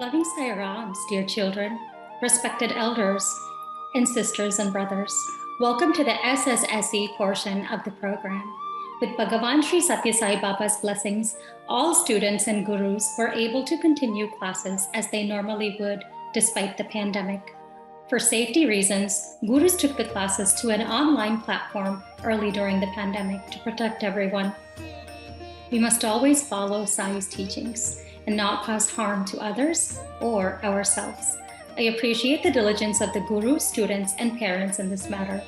Loving Sairams, dear children, respected elders, and sisters and brothers, welcome to the SSSE portion of the program. With Bhagavan Sri Satya Sai Baba's blessings, all students and gurus were able to continue classes as they normally would despite the pandemic. For safety reasons, gurus took the classes to an online platform early during the pandemic to protect everyone. We must always follow Sai's teachings and not cause harm to others or ourselves. I appreciate the diligence of the guru, students, and parents in this matter.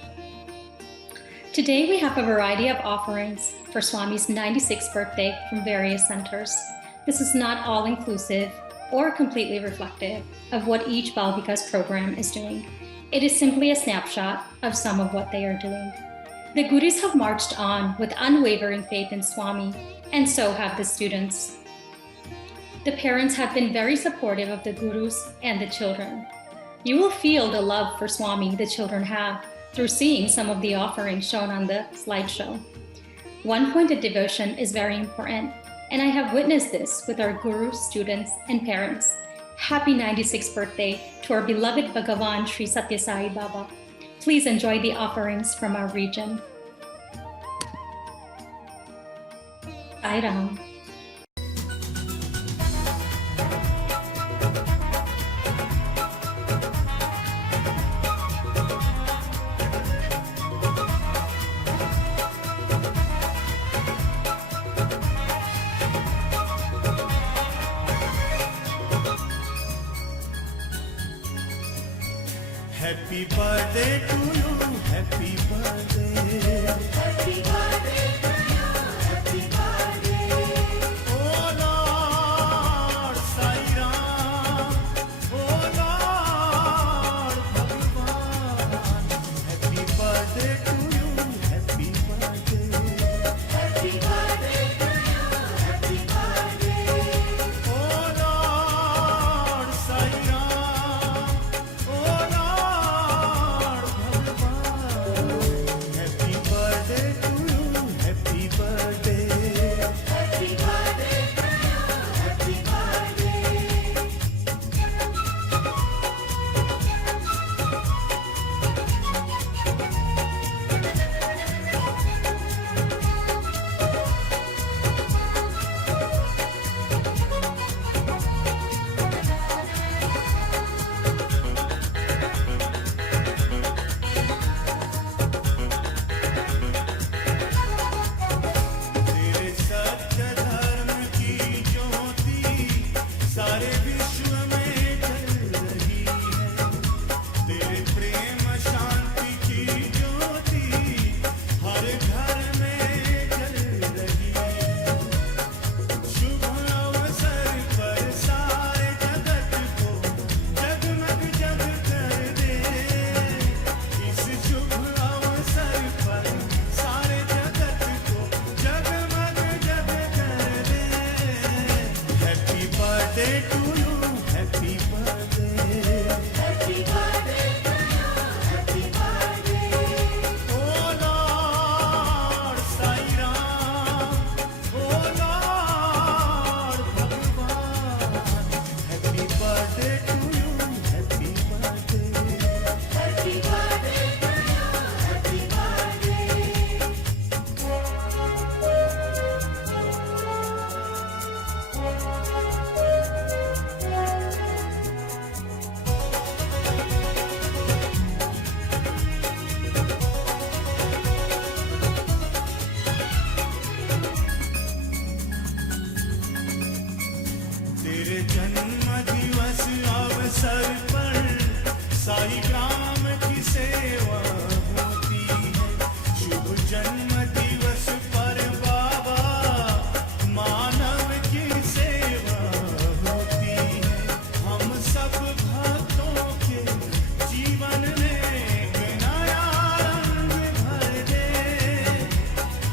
Today we have a variety of offerings for Swami's 96th birthday from various centers. This is not all-inclusive or completely reflective of what each Bal Vikas program is doing. It is simply a snapshot of some of what they are doing. The gurus have marched on with unwavering faith in Swami, and so have the students. The parents have been very supportive of the gurus and the children. You will feel the love for Swami the children have through seeing some of the offerings shown on the slideshow. One-pointed devotion is very important, and I have witnessed this with our gurus, students, and parents. Happy 96th birthday to our beloved Bhagavan Sri Satya Sai Baba. Please enjoy the offerings from our region. Sai Ram. Happy birthday to you, happy birthday. Happy birthday to you, happy birthday. Oh Lord Sai Ram, oh Lord Bhagavan. Happy birthday to you, happy birthday. Happy birthday to you, happy birthday. Oh Lord Sai Ram, oh Lord Bhagavan. Happy birthday to you, happy birthday. Happy birthday to you, happy birthday. तेरे सत्य धर्म की ज्योति सारे विश्व में जल रही है। तेरे प्रेम शांति की ज्योति हर घर में जल रही है। शुभ अवसर पर सारे जगत को जगमग जग कर दे। इस शुभ अवसर पर सारे जगत को जगमग जग कर दे। Happy birthday to you, happy birthday. Happy birthday to you, happy birthday. Oh lord Sai Ram, oh lord भगवान। Happy birthday to you, happy birthday. Happy birthday to you, happy birthday. तेरे जन्म दिवस अवसर पर साई ग्राम की सेवा होती है। शुभ जन्म दिवस पर बाबा मानव की सेवा होती है। हम सब भक्तों के जीवन में एक नया रंग भर दे।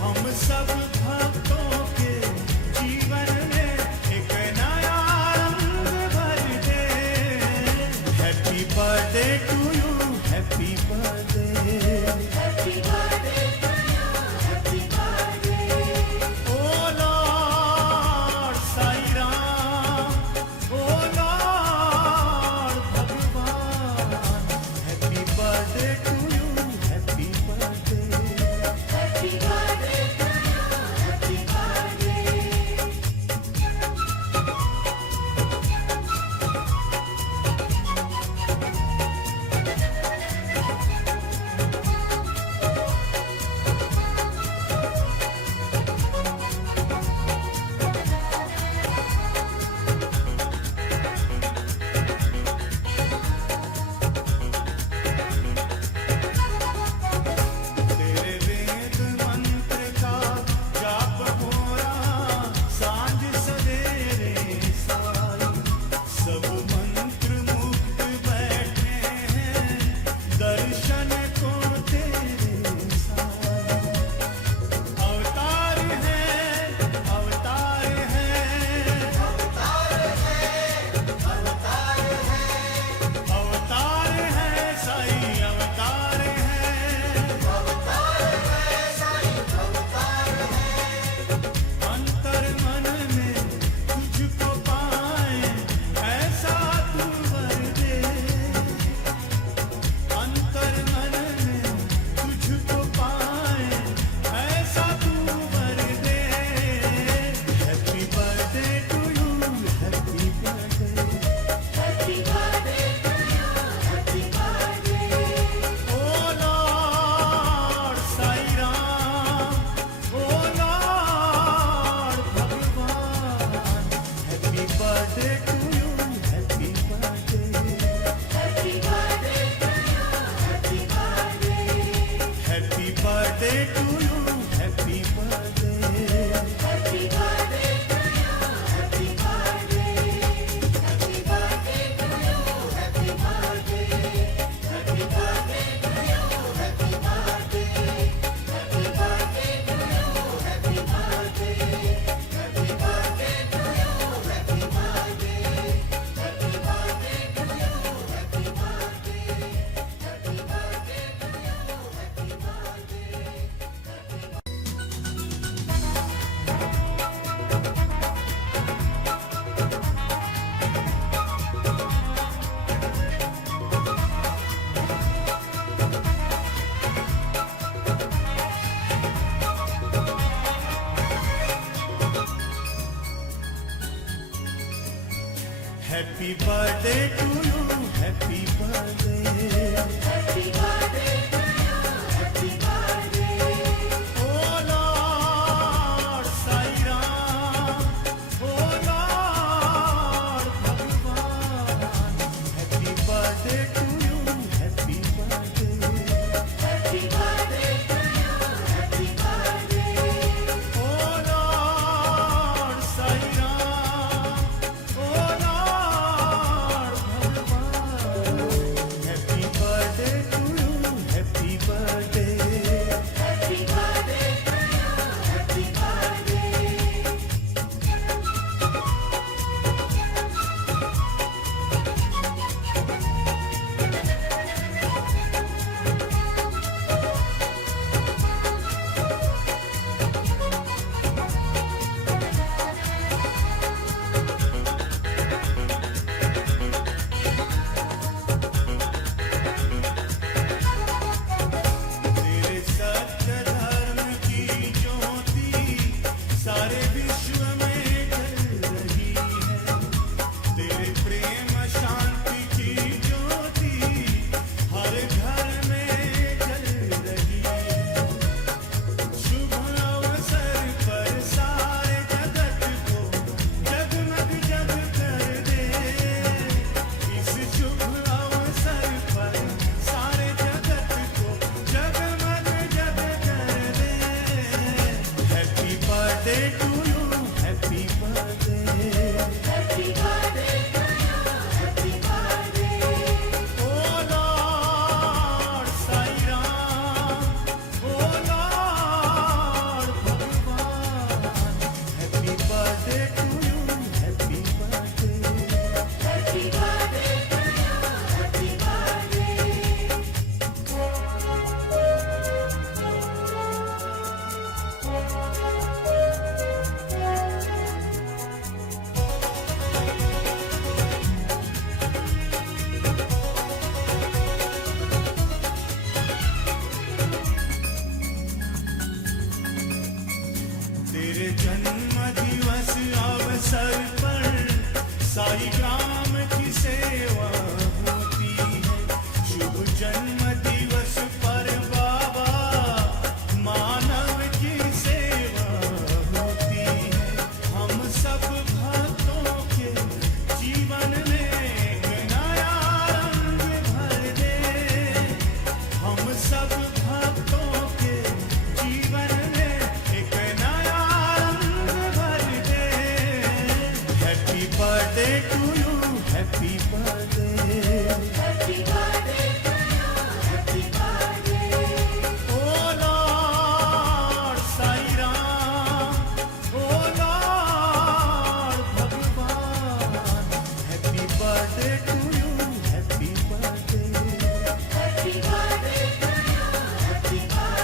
हम सब भक्तों के जीवन में एक नया रंग भर दे। Happy birthday to you, happy birthday. Happy birthday to you, happy birthday. Oh lord Sai Ram, oh Lord birthday to you, happy birthday, happy birthday to you, happy birthday, happy birthday to you, happy birthday, happy birthday to you, happy birthday, happy birthday to you, happy birthday, happy birthday to you, happy birthday, happy birthday to you, happy birthday, happy birthday to you, happy Happy birthday to you, happy birthday, happy birthday to you, happy birthday. Oh Lord Sai Ram, oh Lord Bhagwan, happy birthday to you, happy birthday, happy birthday to you, happy birthday. Oh Lord Sai Ram, oh Lord Bhagwan, happy birthday to you, happy birthday, happy birthday to you, happy birthday. तेरे सत्य धर्म की ज्योति सारे विश्व में जल रही है, तेरे प्रेम शांति की ज्योति हर घर में जल रही है। शुभ अवसर पर सारे जगत को जगमग जग कर दे, इस शुभ अवसर पर सारे जगत को जगमग जग कर दे। Happy birthday to you, happy birthday, happy birthday to you, happy birthday. Oh lord Sai Ram, oh lord भगवान, happy birthday to you, happy birthday, happy birthday to you, happy birthday. तेरे जन्म दिवस अवसर पर साई ग्राम की सेवा होती है। शुभ जन्म दिवस पर बाबा मानव की सेवा होती है। हम सब भक्तों के जीवन में एक नया रंग भर दे, हम सब भक्तों के जीवन में एक नया रंग भर दे। Happy birthday to you, happy birthday, happy birthday to you, happy birthday. Oh lord Sai Ram, oh lord भगवान, happy birthday to you, happy birthday, happy birthday to you, happy birthday.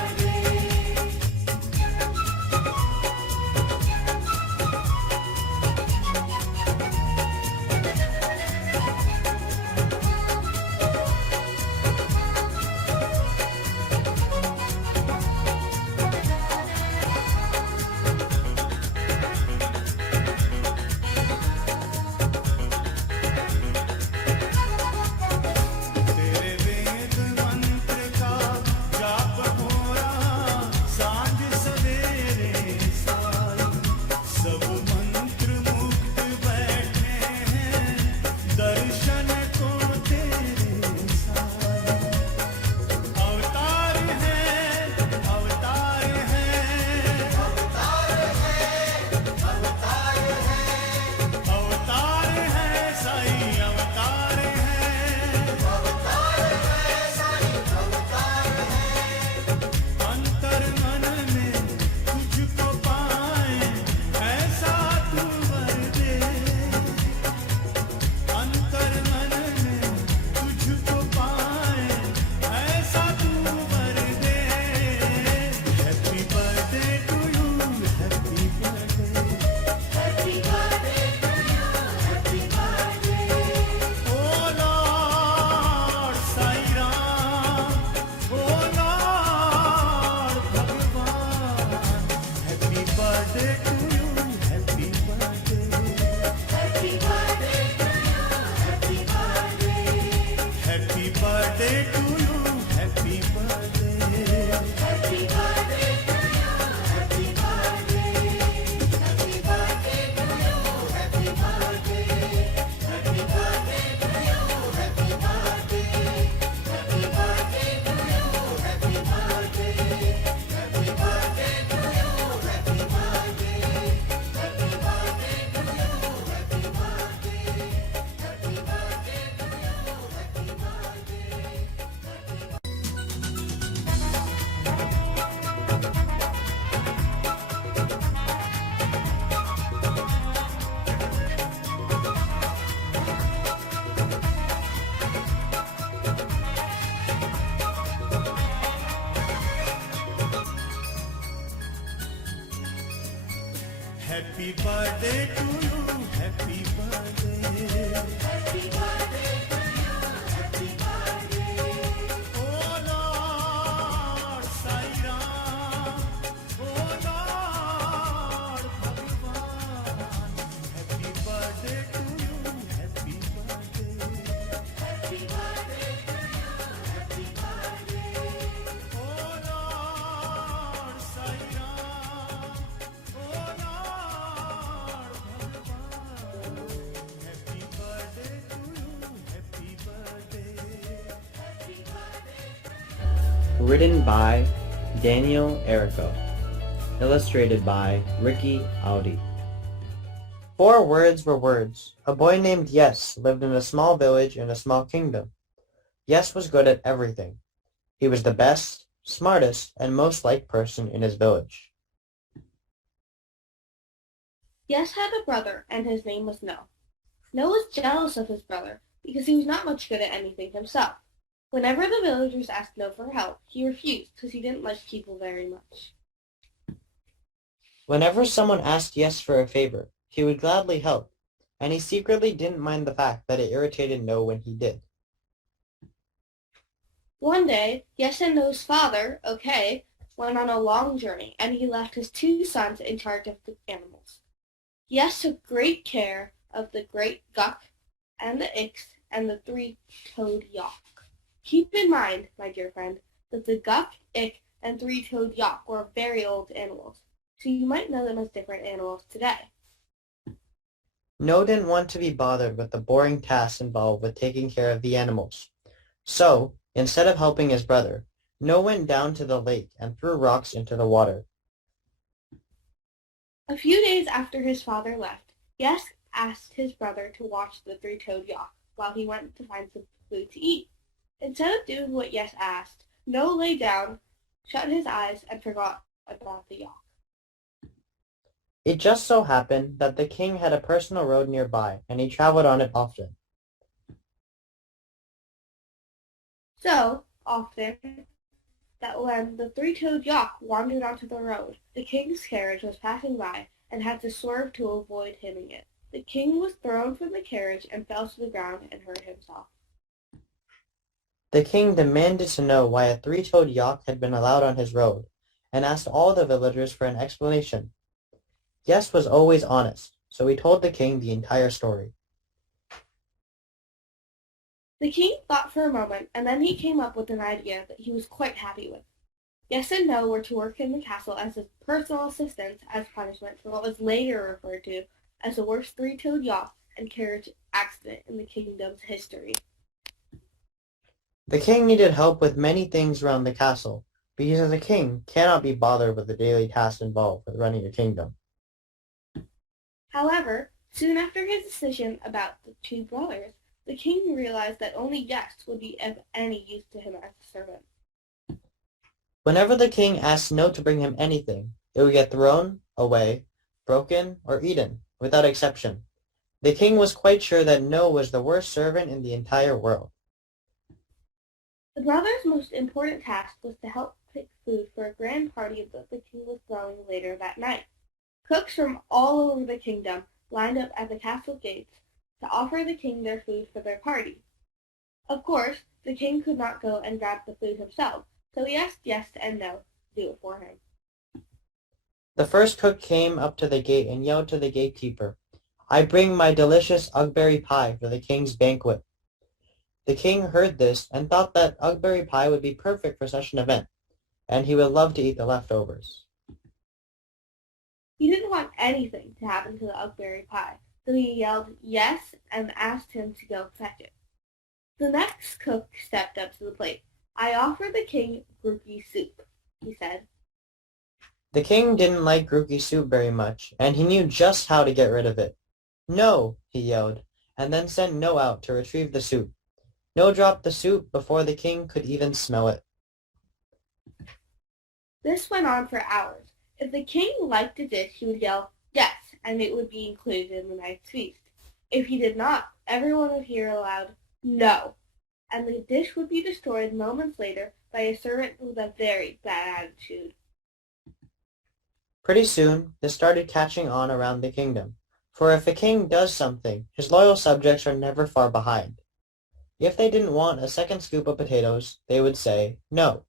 Happy birthday to you. Happy birthday. Happy birthday to you. Happy birthday. Happy birthday to you. Happy birthday. Happy birthday to you. Happy birthday. Happy birthday to you. Happy birthday. Happy birthday to you. Happy birthday. Happy birthday to you. Happy birthday. Happy birthday to you. Happy birthday. Happy birthday to you. Happy birthday. Oh Lord Sai Ram. Oh Lord Bhagwan. Happy birthday to you. Happy birthday. Happy birthday to you. Happy birthday. Oh Lord Sai Ram. Oh Lord Bhagwan. Happy birthday to you. Happy birthday. Happy birthday. Written by Daniel Errico. Illustrated by Ricky Audi. 4 words were words. A boy named Yes lived in a small village in a small kingdom. Yes was good at everything. He was the best, smartest, and most liked person in his village. Yes had a brother, and his name was No. No was jealous of his brother because he was not much good at anything himself. Whenever the villagers asked No for help, he refused because he didn't like people very much. Whenever someone asked Yes for a favor, he would gladly help, and he secretly didn't mind the fact that it irritated No when he did. One day, Yes and No's father, OK, went on a long journey, and he left his 2 sons in charge of the animals. Yes took great care of the great Guk and the Ix and the 3-toed Yak. Keep in mind, my dear friend, that the Guk, Ik, and 3-toed Yak were very old animals, so you might know them as different animals today. No didn't want to be bothered with the boring tasks involved with taking care of the animals. So, instead of helping his brother, No went down to the lake and threw rocks into the water. A few days after his father left, Yes asked his brother to watch the 3-toed Yak while he went to find some food to eat. Instead of doing what Yes asked, No lay down, shut his eyes, and forgot about the Yak. It just so happened that the king had a personal road nearby, and he traveled on it often. So often that when the 3-toed Yak wandered onto the road, the king's carriage was passing by and had to swerve to avoid hitting it. The king was thrown from the carriage and fell to the ground and hurt himself. The king demanded to know why a 3-toed Yak had been allowed on his road, and asked all the villagers for an explanation. Yes was always honest, so he told the king the entire story. The king thought for a moment, and then he came up with an idea that he was quite happy with. Yes and No were to work in the castle as his personal assistants as punishment for what was later referred to as the worst 3-toed Yak and carriage accident in the kingdom's history. The king needed help with many things around the castle, because the king cannot be bothered with the daily tasks involved with running a kingdom. However, soon after his decision about the 2 brothers, the king realized that only Yes would be of any use to him as a servant. Whenever the king asked No to bring him anything, it would get thrown away, broken, or eaten, without exception. The king was quite sure that No was the worst servant in the entire world. The brothers' most important task was to help pick food for a grand party that the king was throwing later that night. Cooks from all over the kingdom lined up at the castle gates to offer the king their food for their party. Of course, the king could not go and grab the food himself, so he asked Yes and No to do it for him. The first cook came up to the gate and yelled to the gatekeeper, "I bring my delicious ugberry pie for the king's banquet." The king heard this and thought that ugberry pie would be perfect for such an event. and he would love to eat the leftovers. He didn't want anything to happen to the uckberry pie, so he yelled yes and asked him to go fetch it. The next cook stepped up to the plate. I offer the king Grookey soup, he said. The king didn't like Grookey soup very much, and he knew just how to get rid of it. No, he yelled, and then sent No out to retrieve the soup. No dropped the soup before the king could even smell it. This went on for hours. If the king liked a dish, he would yell, yes, and it would be included in the night's feast. If he did not, everyone would hear aloud, no, and the dish would be destroyed moments later by a servant with a very bad attitude. Pretty soon, this started catching on around the kingdom, for if a king does something, his loyal subjects are never far behind. If they didn't want a second scoop of potatoes, they would say no.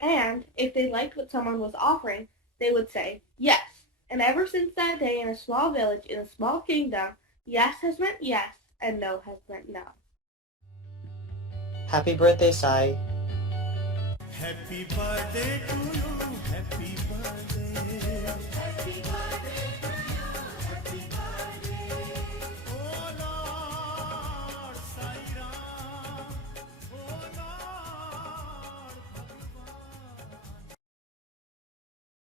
And if they liked what someone was offering, they would say yes. And ever since that day in a small village in a small kingdom, yes has meant yes and no has meant no. Happy birthday, Sai. Happy birthday to you. Happy birthday. Happy birthday to